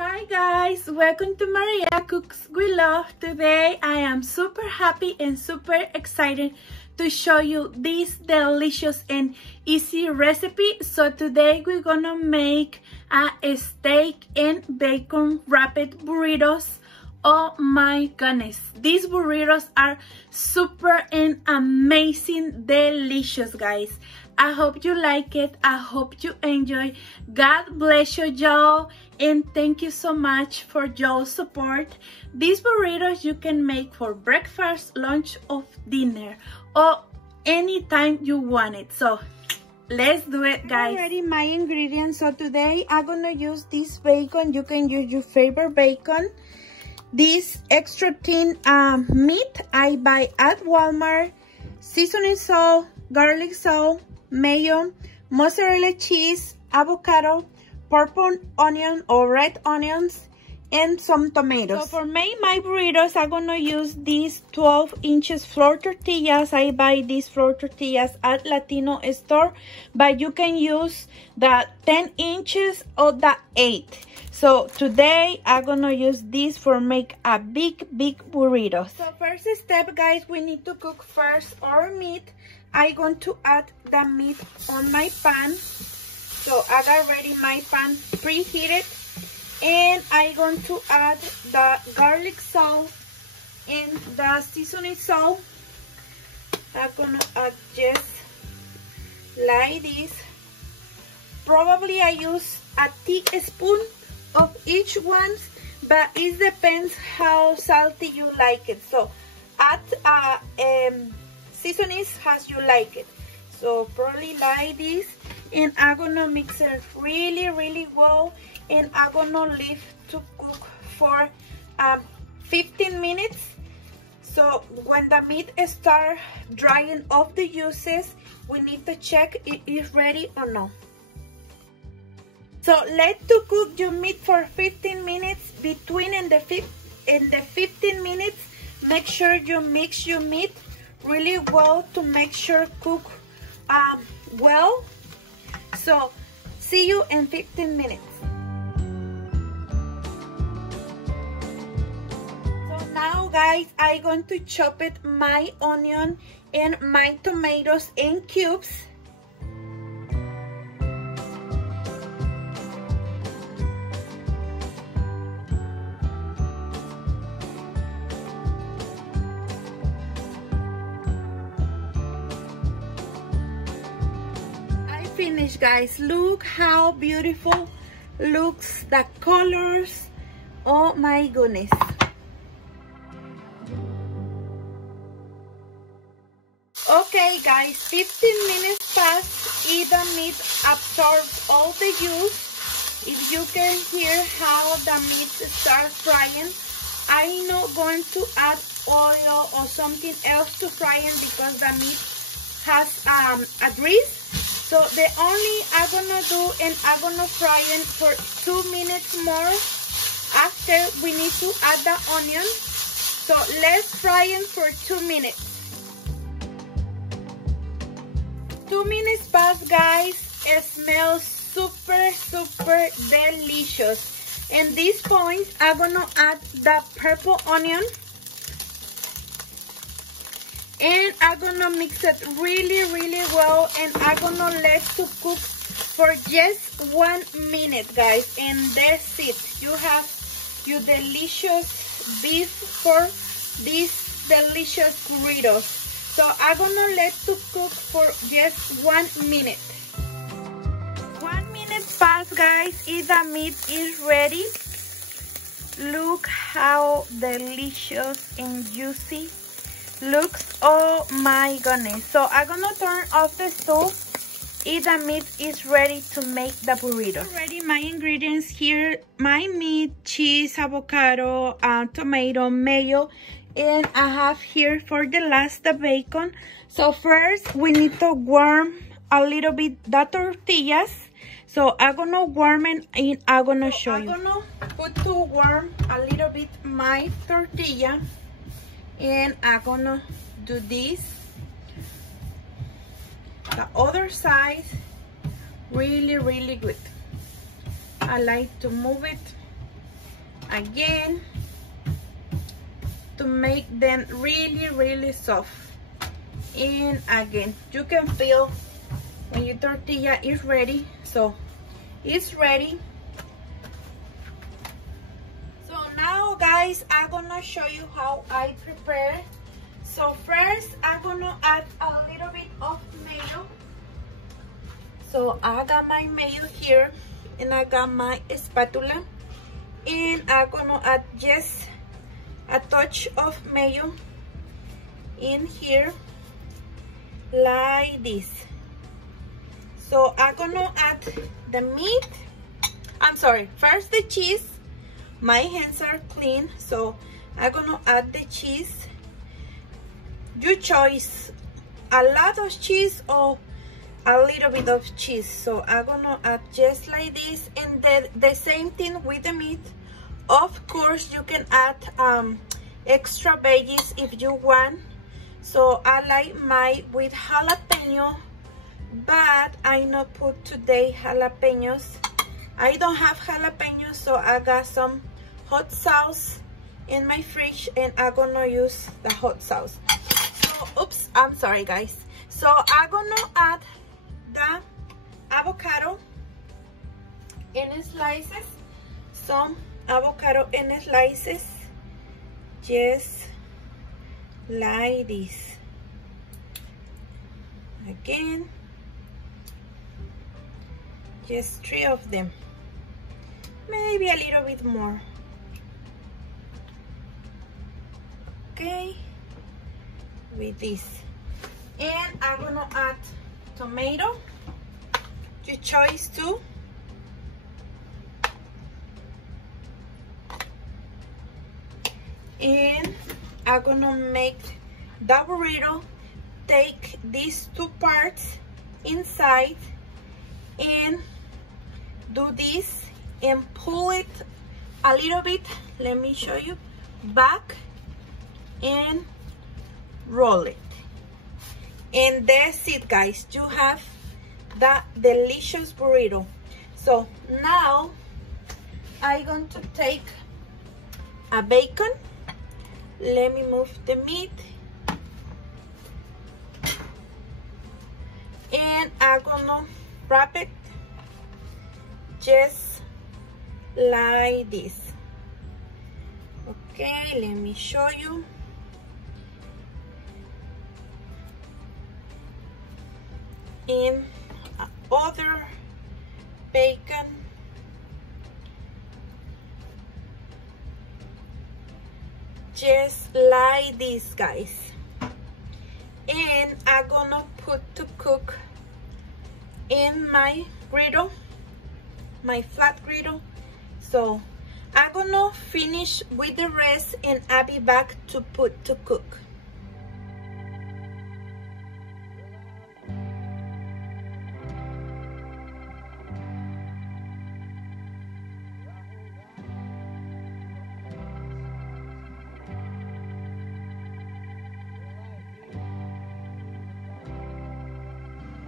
Hi guys, welcome to Maria Cooks with Love. Today I am super happy and super excited to show you this delicious and easy recipe. So today we're gonna make a steak and bacon wrapped burritos. Oh my goodness, these burritos are super and amazing delicious, guys. I hope you like it. I hope you enjoy. God bless you, y'all, and thank you so much for your support. These burritos you can make for breakfast, lunch, or dinner, or anytime you want it. So let's do it, guys. Already my ingredients. So today I'm gonna use this bacon. You can use your favorite bacon. This extra thin meat I buy at Walmart. Seasoning salt, garlic salt, mayo, mozzarella cheese, avocado, purple onion or red onions, and some tomatoes. So for my burritos, I'm gonna use these 12 inches flour tortillas. I buy these flour tortillas at Latino store, but you can use the 10 inches or the 8. So today I'm gonna use this for make a big burrito. So first step, guys, we need to cook first our meat. I'm going to add the meat on my pan. So I got ready my pan preheated, and I'm going to add the garlic salt and the seasoning salt. I'm gonna add just like this. Probably I use a teaspoon of each one, but it depends how salty you like it. So add seasonings as you like it. So probably like this, and I'm gonna mix it really well, and I'm gonna leave to cook for 15 minutes. So when the meat start drying off the juices, we need to check if it's ready or not. So let to cook your meat for 15 minutes. Between in the 15 minutes, make sure you mix your meat really well to make sure cook well. So see you in 15 minutes. So now, guys, I'm going to chop it my onion and my tomatoes in cubes. Finished, guys. Look how beautiful looks the colors. Oh my goodness. Okay, guys, 15 minutes passed. The meat absorbs all the juice. If you can hear how the meat starts frying, I'm not going to add oil or something else to frying because the meat has a grease. So the only I'm gonna do, and I'm gonna fry it for 2 minutes more. After we need to add the onion. So let's fry it for 2 minutes. 2 minutes passed, guys. It smells super delicious. And this point, I'm gonna add the purple onion. And I'm gonna mix it really well, and I'm gonna let to cook for just 1 minute, guys, and that's it. You have your delicious beef for these delicious burritos. So I'm gonna let to cook for just 1 minute. 1 minute passed, guys. The meat is ready. Look how delicious and juicy looks. Oh my goodness. So I'm gonna turn off the stove. The meat is ready to make the burrito. Already my ingredients here: my meat, cheese, avocado, tomato, mayo, and I have here for the last the bacon. So first we need to warm a little bit the tortillas. So I'm gonna warm it, and I'm gonna show you. I'm gonna put to warm a little bit my tortilla. And I'm gonna do this, the other side, really good. I like to move it again to make them really soft. And again, you can feel when your tortilla is ready. So it's ready. So now guys, I'm gonna show you how I prepare. So first I'm gonna add a little bit of mayo. So I got my mayo here and I got my spatula, and I'm gonna add just a touch of mayo in here like this. So I'm gonna add the meat. I'm sorry, first the cheese. My hands are clean, so I'm gonna add the cheese. Your choice, a lot of cheese or a little bit of cheese. So I'm gonna add just like this, and the same thing with the meat. Of course you can add extra veggies if you want. So I like mine with jalapeno, but I not put today jalapenos. I don't have jalapenos, so I got some hot sauce in my fridge, and I'm gonna use the hot sauce. So oops, I'm sorry guys. So I'm gonna add the avocado in slices, some avocado in slices, just like this. Again, just 3 of them, maybe a little bit more. Okay, with this. And I'm gonna add tomato, your choice too. And I'm gonna make the burrito. Take these 2 parts inside and do this and pull it a little bit. Let me show you. Back and roll it. And that's it guys, you have the delicious burrito. So now I'm going to take a bacon. Let me move the meat, and I'm gonna wrap it just like this. Okay, let me show you. In other bacon, just like this guys. And I'm gonna put to cook in my griddle, my flat griddle. So I'm gonna finish with the rest, and I'll be back to put to cook.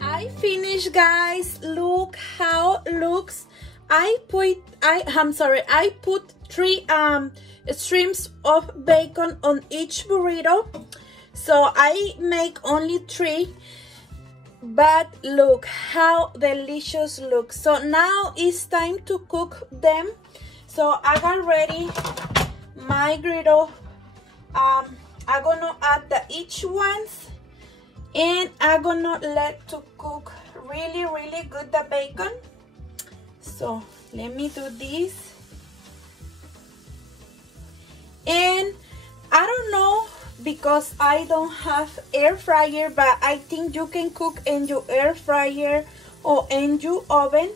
I finished guys, look how it looks. I put 3 strips of bacon on each burrito, so I make only 3, but look how delicious looks. So now it's time to cook them. So I got ready my griddle. I'm gonna add the each ones, and I'm gonna let to cook really good the bacon. So let me do this. And I don't know, because I don't have air fryer, but I think you can cook in your air fryer or in your oven.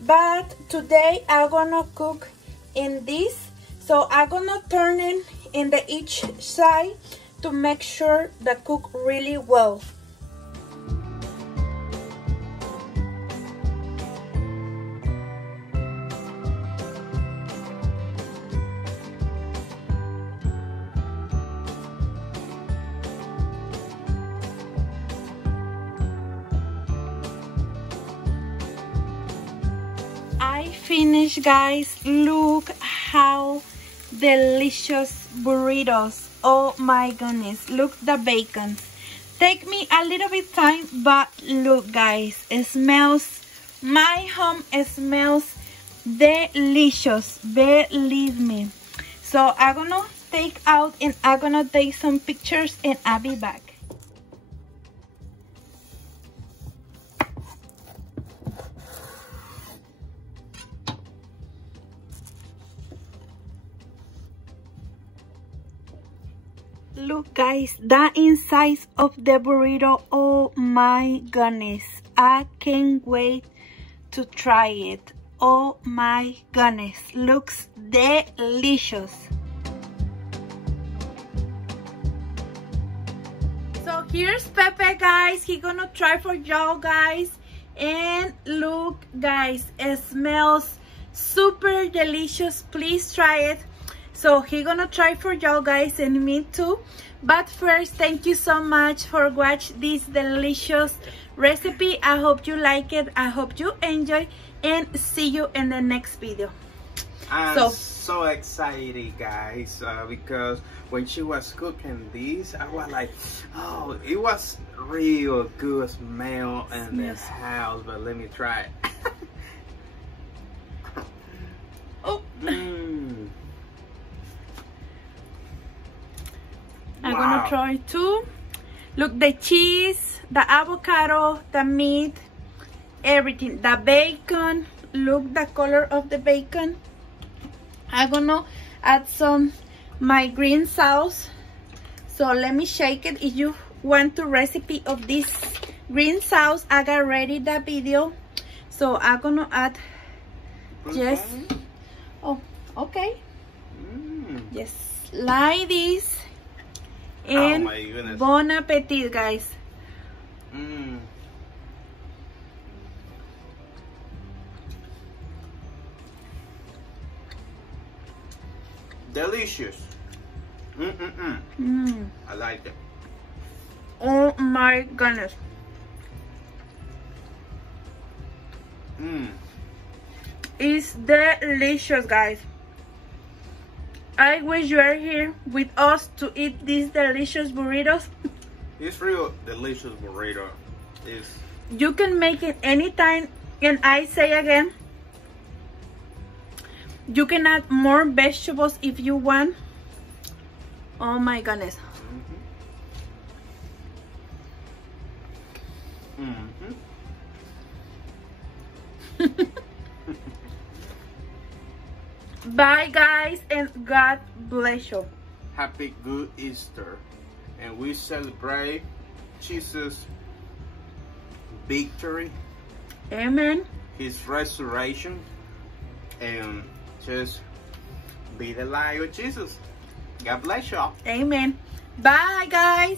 But today I'm gonna cook in this. So I'm gonna turn it in the each side to make sure that cook really well. I finished guys, look how delicious burritos. Oh my goodness, look the bacon. Take me a little bit time, but look guys, it smells, my home, it smells delicious, believe me. So I'm gonna take out and I'm gonna take some pictures and I'll be back. Look guys, the inside of the burrito, oh my goodness, I can't wait to try it. Oh my goodness, looks delicious. So here's Pepe guys, he gonna try for y'all guys, and look guys, it smells super delicious. Please try it. So he gonna try for y'all guys and me too. But first, thank you so much for watching this delicious recipe. I hope you like it. I hope you enjoy, and see you in the next video. I'm so excited guys, because when she was cooking this, I was like, oh, it was real good smell in the house. But let me try it. Oh. I'm gonna try too. Look, the cheese, the avocado, the meat, everything, the bacon. Look the color of the bacon. I'm gonna add some my green sauce. So let me shake it. If you want the recipe of this green sauce, I got ready the video. So I'm gonna add just, oh, okay, just like this. And oh my goodness. Bon appetit guys. Delicious. I like it. Oh my goodness. It's delicious guys. I wish you are here with us to eat these delicious burritos. It's real delicious burrito. You can make it anytime, and I say again, you can add more vegetables if you want. Oh my goodness. Bye guys, and God bless you. Happy good Easter, and we celebrate Jesus' victory, amen, his resurrection, and just be the light of Jesus. God bless y'all. Amen. Bye guys.